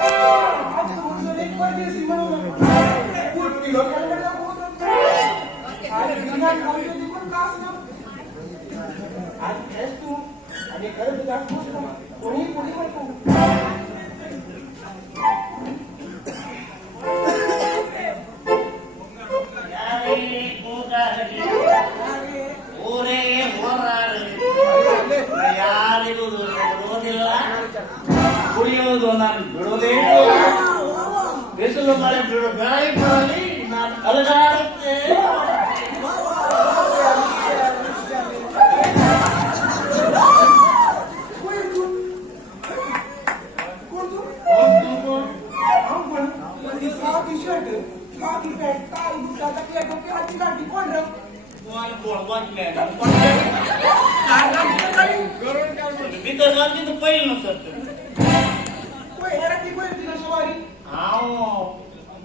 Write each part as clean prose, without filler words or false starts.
एक परदेशी म्हणून कुठली लोकांकडे आज बिना खाऊन पण कास ना आज खेळ तू आणि खरं जास्त कोणी पुढे म्हणतो ಕುಡಿಯೋದು ನಾನು ಬಿಡೋದೇ ಬಿಸಿಲು ಮಳೆ ಬಿಡೋ ಗಾಳಿ ಬರಲಿ ನಾನು ಅಲಗಾಡುತ್ತೆ पहिलं नसत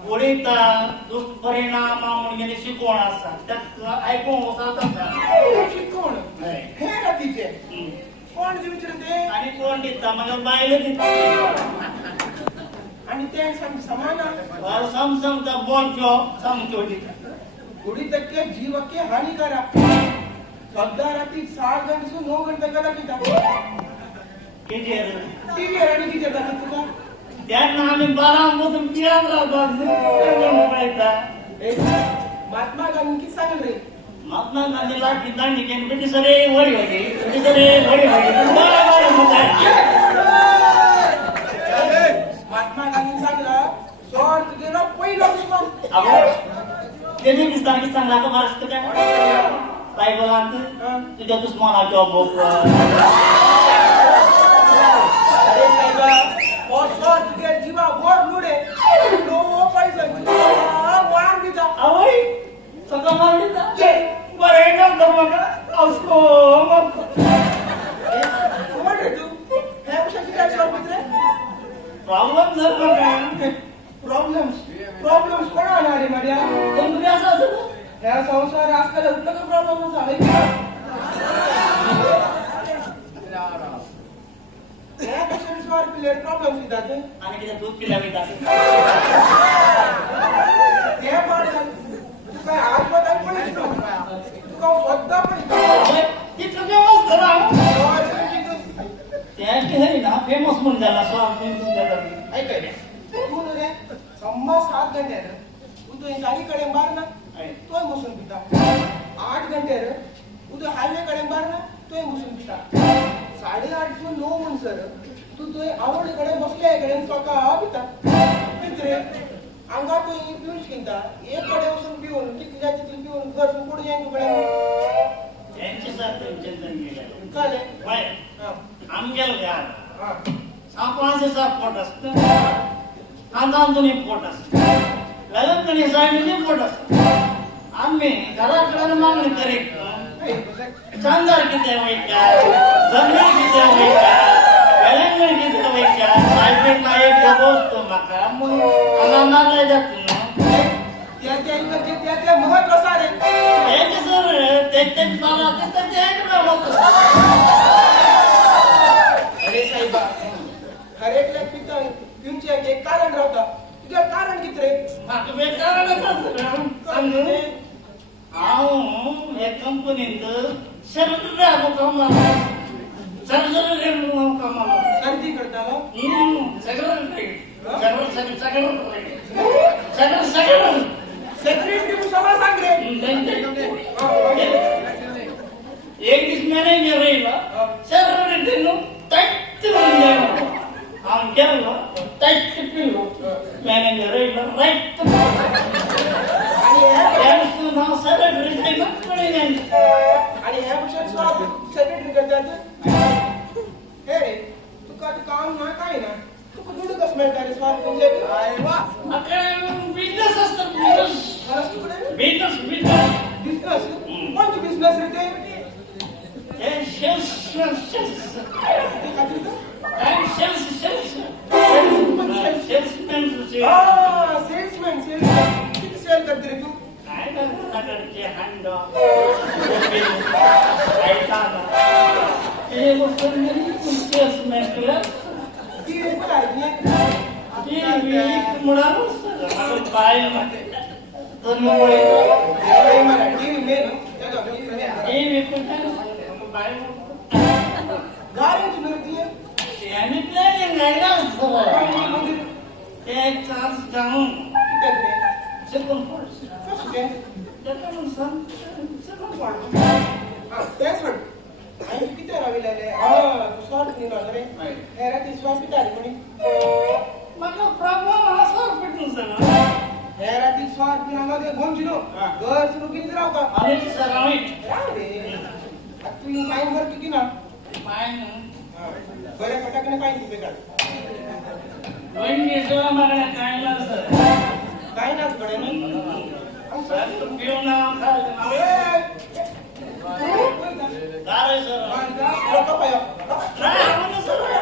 पुढीचा दुष्परिणाम म्हणून शिकवण असतात त्यात ऐकून शिकवण हे का तिचे कोण विचारते आणि कोण देता मला बायला देत आणि ते समान समसमचा बोलतो समतो थोड़ी तक के जीव के हानिकारक सदा राती 7 घंटे से 9 घंटे कदा की टीवी आणि किती जातात तुला त्यांना आम्ही 12 मधून किराम राहतो महात्मा गांधी सांगल रे महात्मा गांधीला दांडी केली बेटी सरे वडी होती बेटी सरे वडी होती महात्मा गांधी सांगला स्वार्थ गेला पहिला दुश्मन ते किस्तान लाखो महाराष्ट्र काय काय बोला तुझ्या दुश्मनाच्या और स्वार्थ के जीवा बोर मुड़े लो पैसा मार देता आवई सगळं मार देता बरं एकदम दरवाजा उसको कौन रे तू है उसे क्या सॉल्व मित्र प्रॉब्लेम जर का प्रॉब्लेम्स कोण आणणार रे मर्या तुम्ही असं असं ह्या संसार आजकाल उठलं का प्रॉब्लेम आहे का या कशावर प्लेअर प्रॉब्लेम येतात आणि किती दूध पिला येतात ते पाड तू काय आज बदल पण तू का स्वतः पण तिथं व्यवस्था राहा त्याची हरी ना फेमस म्हणून झाला ऐक तू रे सम्मा 7 घंटे रे तू तो गाडी कडे मार ना तोय मुसून पिता 8 घंटे रे तू तो हायवे कडे मार ना तोय मुसून पिता 8:30 to 9 म्हणून सर तू तो आवडीकडे बसल्याकडे स्वतः पिता मित्रे अंगा तो पिऊन शिंता एक कडे बसून पिऊन किती जायचे तिथे पिऊन घर सोडून पुढे जाईन तुकडे त्यांची साथ चिंतन केलं काले बाय आमगेल घ्या सापाचे साप पोट असतं कांदांतून पोट असतं ललंकणी साईडने पोट असतं आम्ही घराकडे मागणी करीत चांदार किती व्हायच्या जमीन किती व्हायच्या वेलंगण किती व्हायच्या सायबेटला एक बसतो माका म्हणून मागला जातो ना त्या महत्व सारे त्याचे सर त्याचे मला त्याचं ते अरे साहेबा हरेकल्या पिता पिऊचे एक कारण राहता तुझ्या कारण किती रे माका बेकारणच असं हे कंपनीत शरीर कमाला सर्दी करता सेक्रेटरी सभा सांग रे एक दिवस मॅनेजर राहिला शरीर हम केलं टाईट पिल्लो मॅनेजर राहिला राईट नाव सेक्रेटरी आणि ह्या विषयात सेक्रेटरी करतात हे रे तुका काम ना काय ना तुका दुडू कस मिळता रे स्वार म्हणजे बिझनेस असतात बिझनेस बिझनेस कोणती बिझनेस रे ते सेल्समॅन किती सेल करते रे तू ती मी मुळावर माझं पाय तर मुळे हे मी कुठे पाय गाडीची गर्दी आहे. आम्ही प्लॅनिंग राहिला असतं ते चान्स जाऊन सेकंड पॉइंट कसं काय? सेकंड पॉइंट तेच म्हण. आणि किती राहावी लागले तू स्वार्थ निघाला रे हे रात्री श्वास किती आली कोणी मला प्रॉब्लेम असा भेटून सगळं हे रात्री स्वार्थ निघाला गोंजिनो घर सुरू केली राव का आणि ती सरावी राव रे तू येऊन काय वर किती ना पाय बऱ्या पटाकने काय तू बेकार वहिनीचं मला काय नसतं काय ना कडे सर पिऊन नाव खायचं काय सर लोक पाय नाही सर